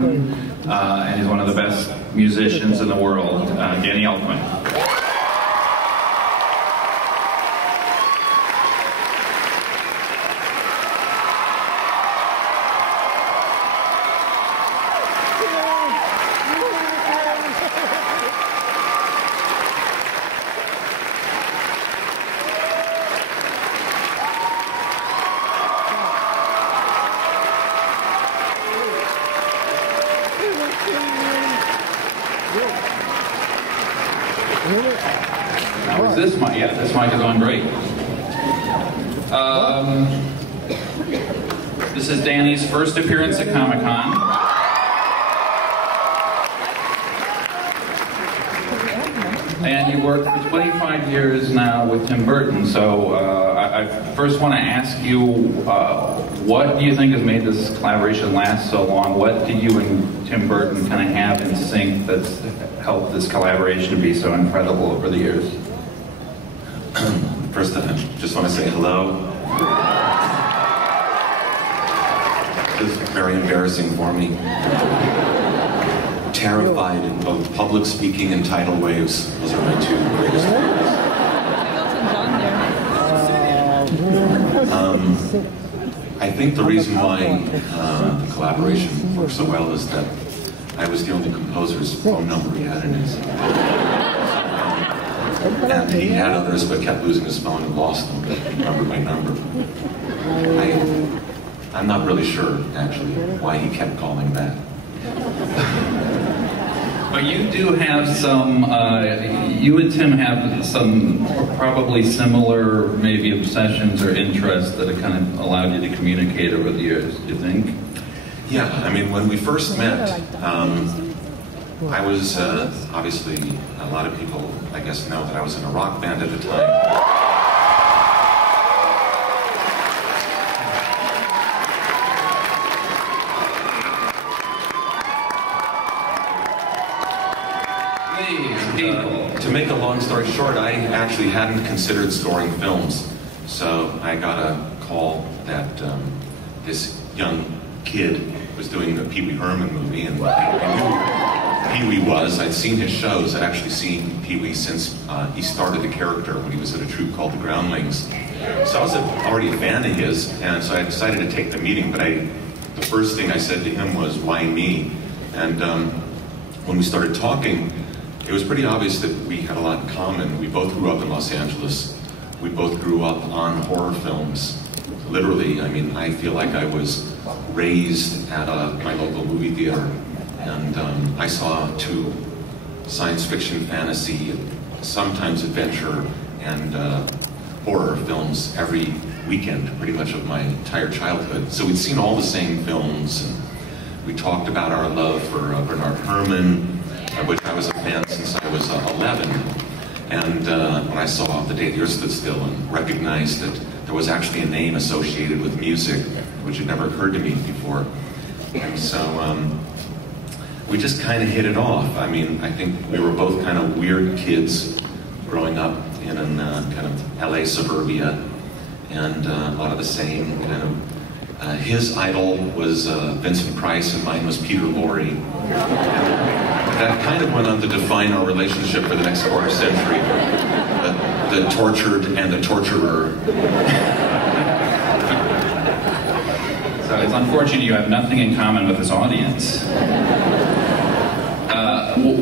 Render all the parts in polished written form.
and he's one of the best musicians in the world, Danny Elfman. Now is this mic? Yeah, this mic is on great. This is Danny's first appearance at Comic-Con. And you worked for 25 years now with Tim Burton, so I first want to ask you, what do you think has made this collaboration last so long? What do you and Tim Burton kind of have in sync that's helped this collaboration be so incredible over the years? First, I just want to say hello. This is very embarrassing for me. Terrified in both public speaking and tidal waves. Those are my two greatest fears. I think the reason why the collaboration worked so well is that I was the only composer's phone number he had in his and he had others but kept losing his phone and lost them, number by number. I'm not really sure, actually, why he kept calling back. But you do have some, you and Tim have some probably similar maybe obsessions or interests that have kind of allowed you to communicate over the years, do you think? Yeah, I mean, when we first met, I was, obviously, a lot of people, I guess, know that I was in a rock band at the time. To make a long story short, I actually hadn't considered scoring films. So I got a call that this young kid was doing a Pee Wee Herman movie, and I knew who Pee Wee was. I'd seen his shows. I'd actually seen Pee Wee since he started the character when he was at a troupe called the Groundlings. So I was already a fan of his, and so I decided to take the meeting, but the first thing I said to him was, why me? And when we started talking, it was pretty obvious that we had a lot in common. We both grew up in Los Angeles. We both grew up on horror films. Literally, I mean, I feel like I was raised at my local movie theater. And I saw 2 science fiction, fantasy, sometimes adventure, and horror films every weekend, pretty much of my entire childhood. So we'd seen all the same films, and we talked about our love for Bernard Herrmann, of which I was a fan since I was 11. And when I saw The Day the Earth Stood Still and recognized that there was actually a name associated with music, which had never occurred to me before. And so we just kind of hit it off. I mean, I think we were both kind of weird kids growing up in kind of LA suburbia, and a lot of the same kind of, his idol was Vincent Price and mine was Peter Lorre. That kind of went on to define our relationship for the next quarter century. The tortured and the torturer. So it's unfortunate you have nothing in common with this audience.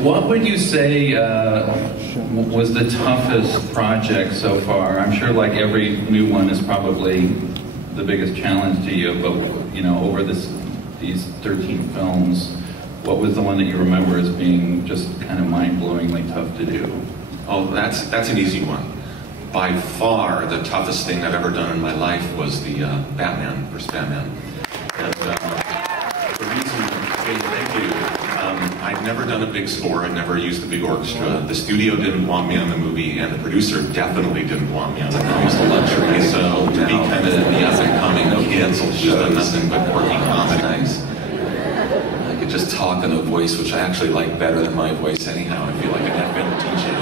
What would you say was the toughest project so far? I'm sure like every new one is probably the biggest challenge to you, but you know, over these 13 films, what was the one that you remember as being just kind of mind-blowingly tough to do? Oh, that's an easy one. By far, the toughest thing I've ever done in my life was the Batman, first Batman. And the reason, thank you, I'd never done a big score, I'd never used a big orchestra. The studio didn't want me on the movie, and the producer definitely didn't want me on the movie. It was a luxury, so to be kind of the up-and-coming kids who's done nothing but quirky comedies. Just talk in a voice which I actually like better than my voice anyhow. I feel like an FM DJ.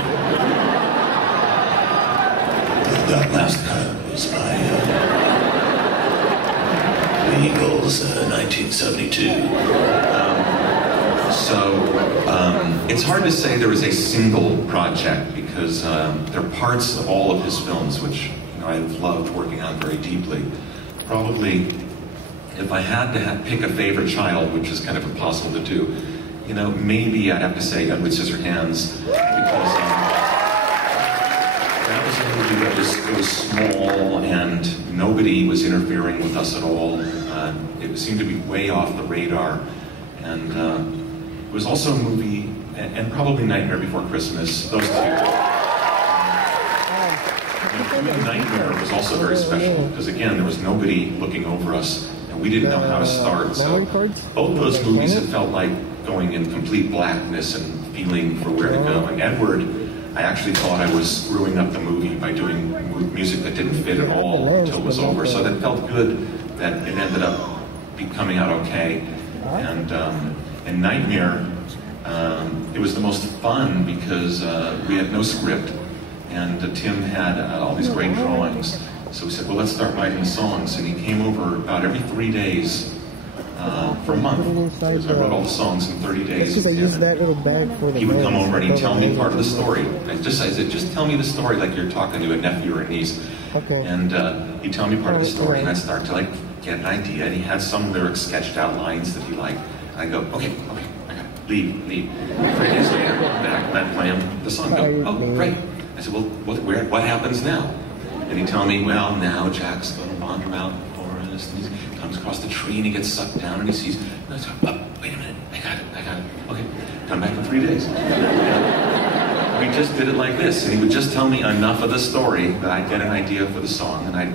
That last cut was by the Eagles, 1972. It's hard to say there was a single project because there are parts of all of his films which I've loved working on very deeply. Probably, if I had to pick a favorite child, which is kind of impossible to do, maybe I'd have to say Edward Scissorhands, because that was a movie that was small and nobody was interfering with us at all. It seemed to be way off the radar, and it was also a movie, and probably Nightmare Before Christmas, those two. Nightmare was also very special because, again, there was nobody looking over us and we didn't know how to start. So both those movies had felt like going in complete blackness and feeling for where to go. And Edward, I actually thought I was screwing up the movie by doing music that didn't fit at all until it was over. So that felt good that it ended up coming out okay. And in Nightmare, it was the most fun because we had no script. And Tim had all these great drawings. So we said, well, let's start writing the songs. And he came over about every 3 days for a month. Because I wrote all the songs in 30 days. He would come over and he'd tell me part of the story. I said, just tell me the story like you're talking to a nephew or a niece. And he'd tell me part of the story, and I'd start to get an idea. And he had some lyrics sketched out, lines that he liked. And I'd go, okay, I got it. Leave. 3 days later, back, and I'd play him the song. Go, oh, great. I said, well, what happens now? And he'd tell me, well, now Jack's going to wander out in the forest, and he comes across the tree, and he gets sucked down, and he sees, and I said, oh, wait a minute, I got it. Okay, come back in 3 days. We just did it like this, and he would just tell me enough of the story that I'd get an idea for the song, and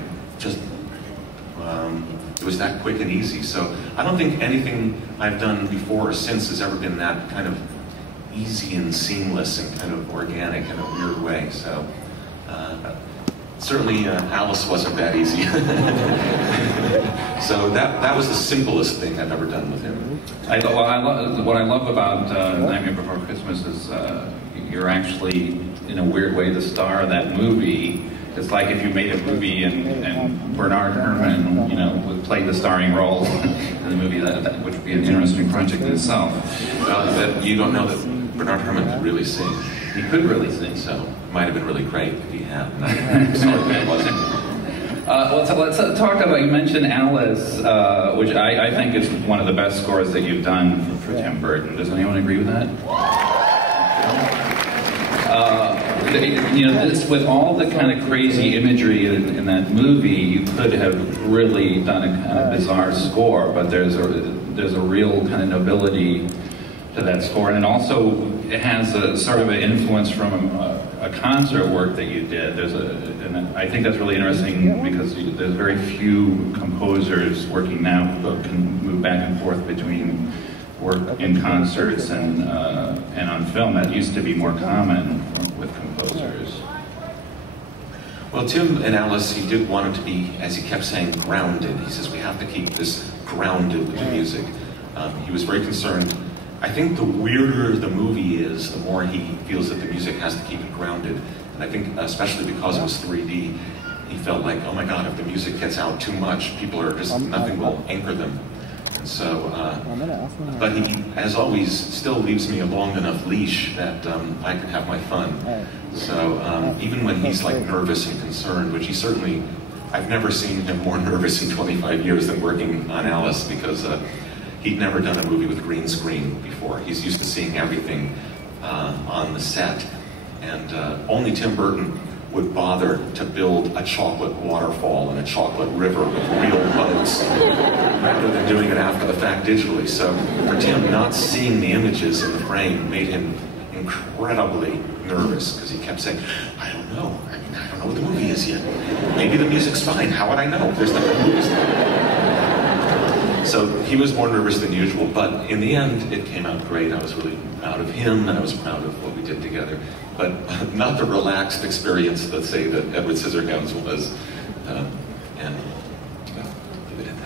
it was that quick and easy. So I don't think anything I've done before or since has ever been that kind of easy and seamless and kind of organic in a weird way. So certainly Alice wasn't that easy. So that was the simplest thing I've ever done with him. What I love about Nightmare Before Christmas is you're actually, in a weird way, the star of that movie. It's like if you made a movie and Bernard Herrmann, would play the starring role in the movie, which would be an interesting project in itself. You don't know that Bernard Herrmann could really sing. He could really sing, so it might have been really great if he had. I'm sorry that it wasn't. Let's talk about, you mentioned Alice, which I think is one of the best scores that you've done for Tim Burton. Does anyone agree with that? With all the kind of crazy imagery in that movie, you could have really done a kind of bizarre score, but there's a real kind of nobility to that score, and it also has a sort of an influence from a concert work that you did. And I think that's really interesting because there's very few composers working now who can move back and forth between work in concerts and on film. That used to be more common with composers. Well, Tim and Alice, he did want it to be, as he kept saying, grounded. He says, we have to keep this grounded with the music. He was very concerned. I think the weirder the movie is, the more he feels that the music has to keep it grounded. And I think, especially because it was 3D, he felt like, oh my God, if the music gets out too much, nothing will anchor them. And so, but he, as always, still leaves me a long enough leash that I can have my fun. So even when he's nervous and concerned, which he certainly, I've never seen him more nervous in 25 years than working on Alice, because he'd never done a movie with green screen before. He's used to seeing everything on the set. And only Tim Burton would bother to build a chocolate waterfall and a chocolate river with real boats rather than doing it after the fact digitally. So for Tim, not seeing the images in the frame made him incredibly nervous because he kept saying, I don't know. I don't know what the movie is yet. Maybe the music's fine. How would I know? There's no movies. So he was more nervous than usual, but in the end, it came out great. I was really proud of him, and I was proud of what we did together. But not the relaxed experience, let's say, that Edward Scissorhands was. And leave it at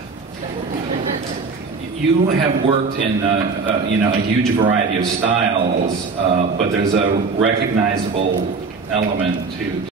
that. You have worked in a huge variety of styles, but there's a recognizable element to